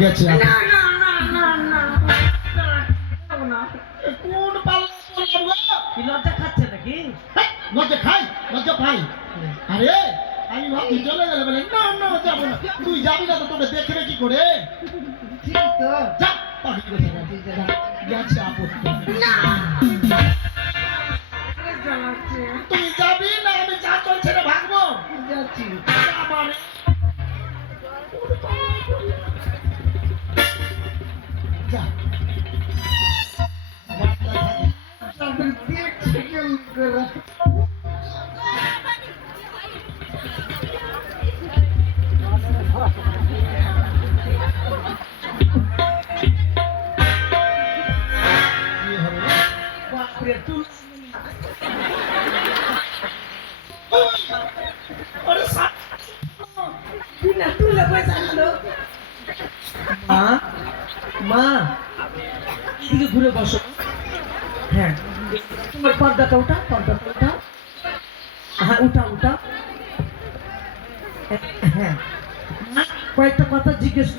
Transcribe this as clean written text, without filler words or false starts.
গেছে না না না না না না কোন পাল্লা বললাম গো কি লজ্জা খাচ্ছে নাকি? লজ্জা খাই লজ্জা পাই আরে আমি ভাবছি চলে গেলে বলে না না যাবো না তুই যাবি না তো তোকে দেখবে কি করে ঠিক তো যা পাখি কোথায় গেছে আপত্তি না যাচ্ছে তুই যাবি না আমি যা চলছে রে ভাগবো যাচ্ছি আমার যা তাদের দেখছে কেমন করে কি হবে বাপরে তুই আরে সাত তুই না তুই লোক জানলো মা মা এদিকে ঘুরে বসো। হ্যাঁ তোমার পর্দাটা উঠা, পর্দাটা উঠা। হ্যাঁ উঠা উঠা। হ্যাঁ মা কয়েকটা কথা জিজ্ঞেস